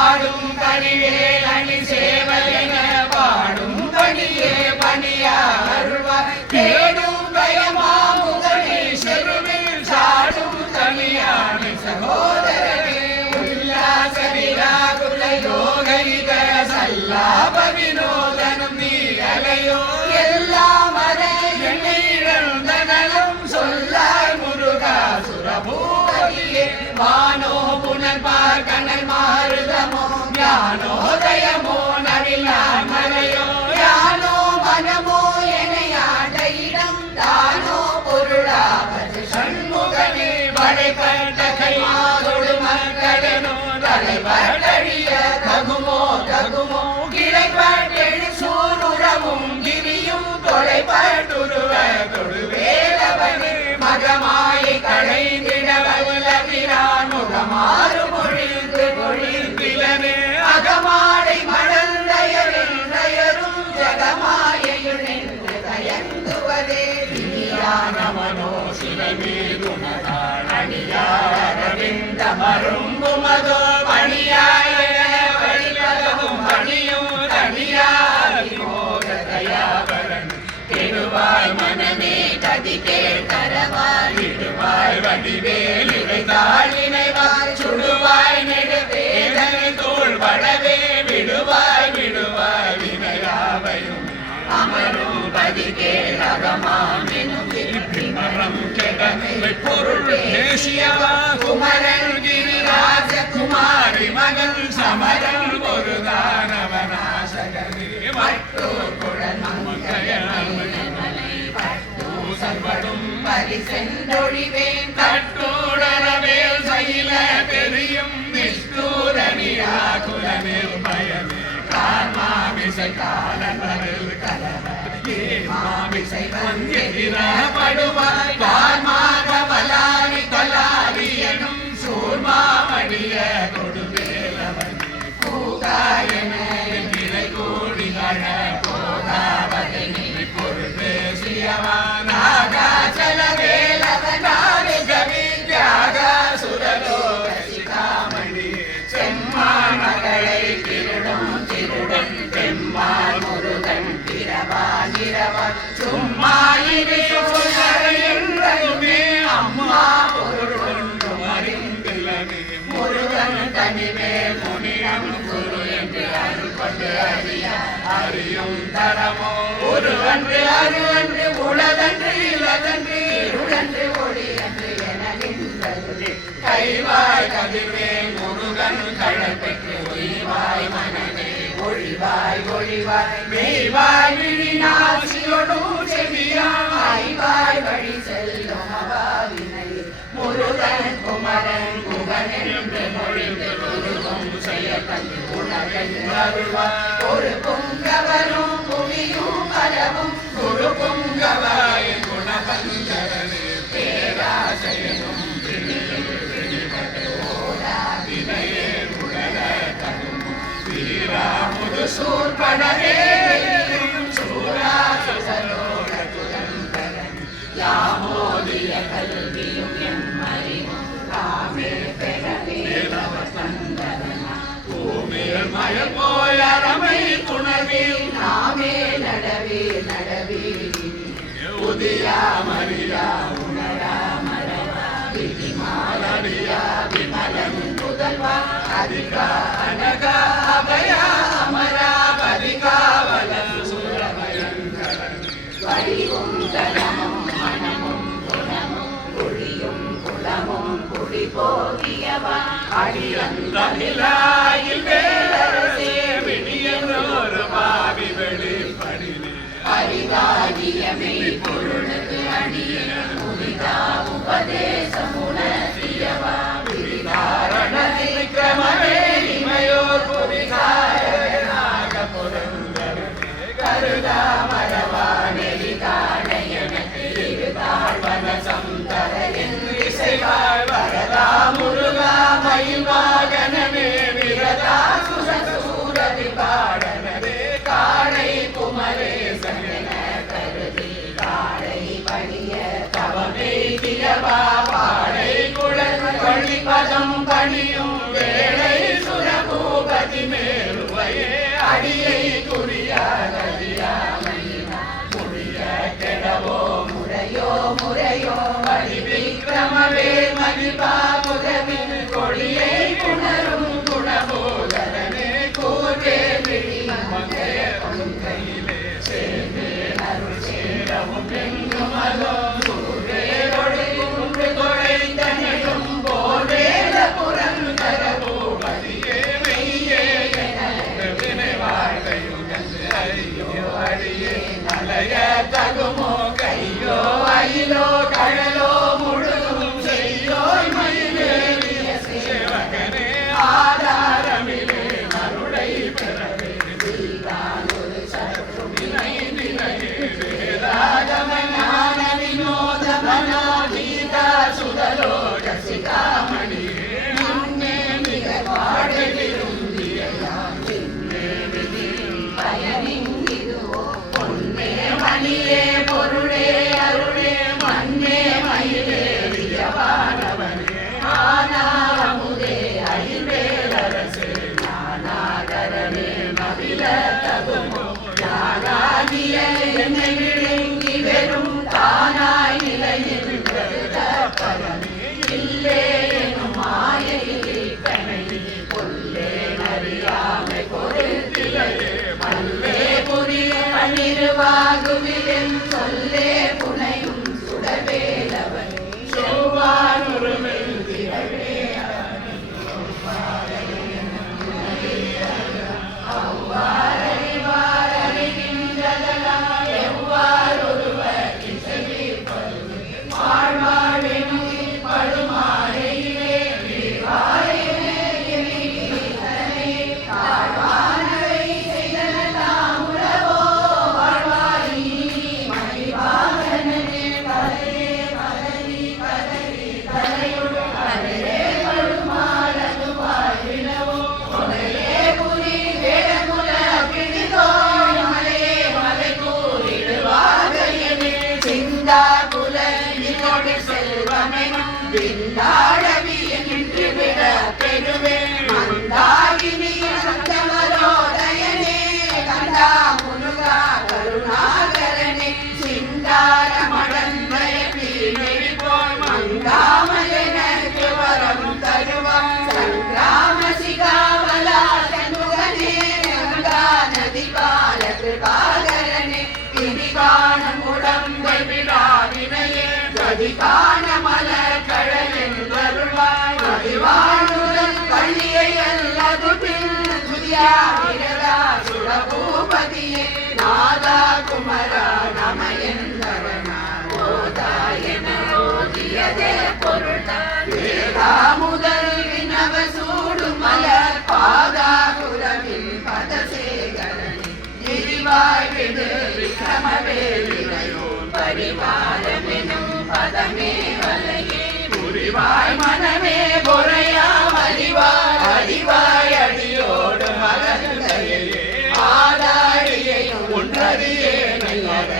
ஆடும் கனிவேலணி சேவலென பாடும் பணியே பணியா அருள்வாய் தேடும் பயமாமுகனே செருவில் சாடும் தனியான சகோதரனே உல்லாச விராகுல யோகித சல்லாப வினோதனும் நீ அலையோ எல்லாம் அதை இழந்தனலும் சொல்லாய் முருகா சுரபூரியே வானோ புனர்பார் கனல் மாறுதமோ ஞானோதயமோ நவிலார் மறையோ யானோ மனமோ எனையாட இடம் தானோ பொருளாவது சண்முகனே வளைபட்ட கைமாதொடு மக்களனோ தலைவழிய தகுமோ தகுமோ கிளைப்பட்டெழு சூருரமும் கிரியும் தொலைப்பட்டுருவ தொடுவேலவனே மகமாயை களைந்திட வல்லபிரான் முகமாறு பொழிந்து பொழிந்திலனே அகமாடை மடந்தயரும் ஜகமாயையுள் நின்று தயங்குவதே தியானமனோ சிவமேதுமணியாரவிந்த மரும்புமதோ பணியாய வழிபதவும் பணியும் தனியாரி மோகதயாவரன் கெடுவாய் மனமே கதி கேட்டரவாய் விடுவாய் வடிவேல் இறைதாள் இணைவாய் சுடுவாய் நெடுவேதனை தோள் வடவே விடுவாய் விடுவாய் வினையாவையும் அமரும் பதி கேளகமாமெனும் மரம் கெடமை பொருள் தேசியவா குமரன் கிரிராஜ குமாரி மகன் சமரன் ஒரு தானவநாசகனே மற்றோர் குழல் மங்கையடும் பரிசென்றொழிவேன் தட்டோடரவேல் சைல பெரியும் நிஷ்டூரனியா குல நிர்பயமே காமாமிசை காலவரில் கலவரியே மாமிசை வந்திரப்படுவாய் வான்மாகவலாரி கலாரியனும் சூர்மாமணிய கொடுவேலவன் கூகாயன கிளை கோடிகள போகாவதனை பொருள் பேசியவானாகாச்சல வேலவனாரி கவி தியாக சுரலோக சிகாமணி செம்மான் மகளை திருடும் திருடன் பெம்மான் முருகன் பிறவான் இரவான் சும்மா இரு அம்மா பொருள் ஒன்றும் அறிந்திலனே முருகன் தனிமே முனியம் குரு என்று அருள் கொண்டு அறியும் தரமோ ஒருவன்று அருவன்று உளதன்று இளதன்று இருளன்று ஒளி என்று என நின்றது கைவாய் கதிர்வே முருகன் கழல் பெற்று ஒய்வாய் மனமே ஒழிவாய் ஒழிவாய் மெய்வாய் விழிநாசியொடு செவியாய் வாய் வழி செல்லும் அபாவினை முருகன் குமரன் குகன் என்று மொழிந்து குருகும் செயல் உணர்வாய் ஒரு புங்கவரும் புவியும் பரவும் குரு புங்கவாய் குணபந்தரனே பேராசையனும் சூர்படவே சூரா சுசலோட துரந்தரன் யாமோதிய கல்வியும் எம்மறிவும் தாமே பெறவே தந்தரனா பூமியில் மயல் போய் அறமை துணர்வில் நாமே நடவே நடவே உதியா மரியா உணரா மரவா விதிமாரியா விமலன் முதல்வா அதிகா அனகா அபயா அமரா பதிகாவல சூரபயங்கரன் வடிவும் தனமும் மனமும் குணமும் குழியும் குளமும் குடி போகியவா அடியந்தமிழாயில் வேலரசே விடியனோரு பாவி வெளிப்படினே அரிதாகியமே பொருளுக்கு அடிய புரிதா உபதேசமுணர்த்தியவா விரிதாரணை கிரமமே இமையோர் புரிகாயனாக பொருந்தரனே கருதா மரவா நெறி காணை எனக்கு இருதாழ்வன சந்தர என்று இசைவாய் வரதா முருகா மயில் வாகனமே விரதா சுரசூரதி பாடனே காணை குமரேசன கருதி காணை பணிய தவமே தியவா பாடை குழல் பள்ளி பதம் பணியும் வேளை சுரபூப வழியே நலைய தகுமோ கையோ அயிலோ கழலோ முழுதும் செய்யோய் மயிலேறிய சேவகனே ஆதாரமிலே அருளை பெறவே ஒரு சற்று வினை நிலையே வேதாகம ஞான வினோதமனா கீதா சுதலோக சிகாமணியே முன்னே மிக பாடலிருந்திய மணியே பொருளே அருளே மண்ணே மயிலேறிய வானவனே ஆனாமுதே அயில்வேலரசே ஞானாகரனே மகிழ தகுமோ ஞானாகிய என்னை விழுங்கி வெறும் தானாய் நிலையின்றது தப்பரமே இல்லே எனும் மாயையில் கணை கொல்லே நறியாமை பொருத்திலையே மல்லே புரிய பணிருவாகுவின் சொல்லே புனையும் சுடவேலவன் செவ்வானுருவில் திரவே அவ்வாறறிவாரறிகின்றதனால் எவ்வாறொருவர் இசைப்பது வாழ்வாழினும் படுமாறையிலே விட பெருவே மந்தாகினியோதயனே கண்டா முருகா கருணாகரனே சிங்கார மடந்தய பீனெறி போய் மங்காமலனக்கு வரம் தருவான் சங்கிராம சிகாவலா சண்முகனே கங்கா நதி பால கிருபாகரனே பிடிகான முடம்பை விடாவினையே கதிகான மலர் கடலின் வருவாய் மதிவானுடன் பள்ளியை அல்லது பின் துதியாகிறதா சுடபூபதியே நாதா குமரா நமயந்தரனா ஓதாயன ஓதியதே பொருள்தான் வேதா முதல் வினவ சூடு மலர் பாதாகுரமின் பதசேகரனே எரிவாய் விடு விக்ரமவேலினையோ பரிவாரமெனும் பதமே வலையே புரிவாய் மனமே பொறையாம் அறிவாய் அறிவாய் அடியோடு மகந்தையே ஆதாழியையும் ஒன்றறியேனையட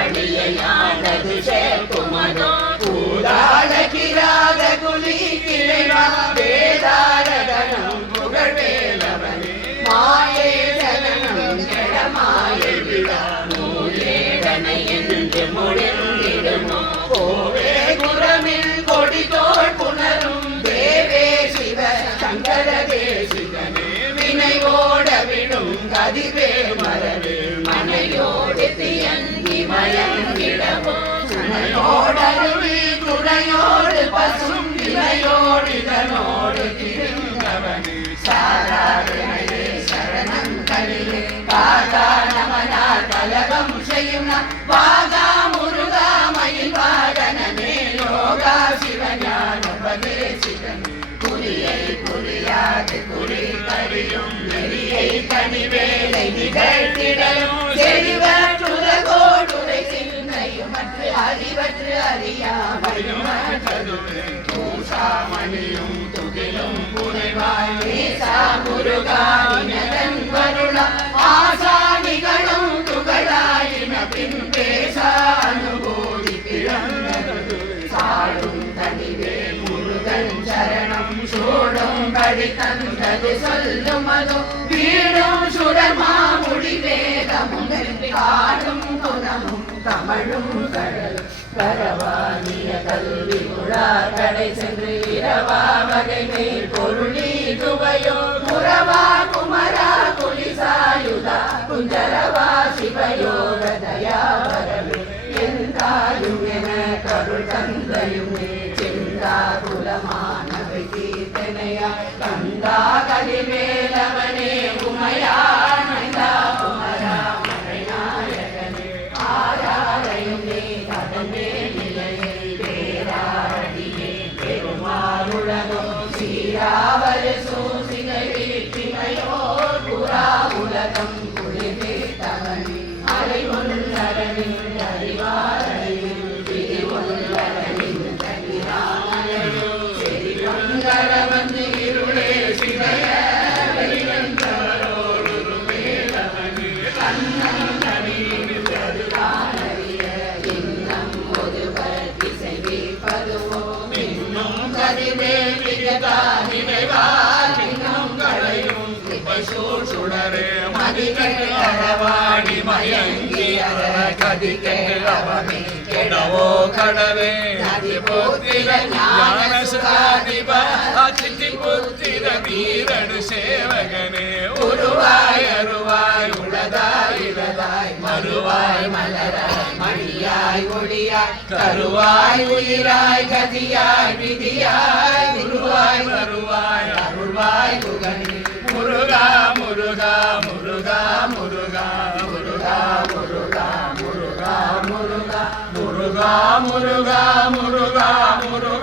தீதாழியானது சேர்க்குமனோ பூதாள கிராத குலி கிளைவா வேதாரதனம் புகழ்வேலவனே மாயே சரணம் எடமாயை விடா மூலேடனை என்று முடிந்திடுமோ கோவே குரமில் கொடிதோள் புனரும் தேவே சிவ சங்கர தேசிகனே வினை ஓட விடும் கதிவே மரவே மனையோடு தியங்கி மயங்கிடவோ சுனையோடருவி துணையோடு பசும் வினையோடு இதனோடு திருங்கவனே சாராதனையே சரணங்களிலே பாதா நமனா கலகம் செய்யும் வாகா முருகா மயில் வாகனமே யோகா சிவஞானோபதேசிகன் குறியை புரியாது குறி கரியும் நெறியை கனிவேலை நிகழ்த்திடலும் செறிவற்றுலகோடுரை சிந்தையும் மற்ற அறிவற்று அறியாமையும் பூசாமணியும் துகிலும் புனைவாய் நேசா முருகா நினதன் வருளா ஆசானிகளும் துகளாயின பின் பேசா அனுபூதி பிறந்தது சாடும் தனிவே முருகன் சரணம் சூடும் படி தந்தது சொல்லும் அதோ வீடும் சுரமா முடி வேதமும் காடும் குணமும் கமழும் கடல் கரவானிய கல்வி குழா கடை சென்று இரவா வகை மேல் பொருளி துவையோ குரவா குமரா குலிசாயுதா குஞ்சரவா சிவயோக தயாவரவே எந்தாயும் என கருள் தந்தையும் செந்தா குலமானவை கீர்த்தனையா கந்தா கதிவேலவனே உமையா நந்தா குமரா சுடரே மதிகளவாடி மயங்கிய கதிகவமே கெடவோ கடவே புத்திர ஞான சுதாதிப அச்சித்தி புத்திர வீரடு சேவகனே உருவாய் அருவாய் உளதாய் இளதாய் மறுவாய் மலராய் மணியாய் ஒளியாய் கருவாய் உயிராய் கதியாய் விதியாய் குருவாய் வருவாய் அருள்வாய் குகனே முருகா முருகா முருகா முருகா முருகா முருகா முருகா முருகா முருகா முருகா முருகா முருகா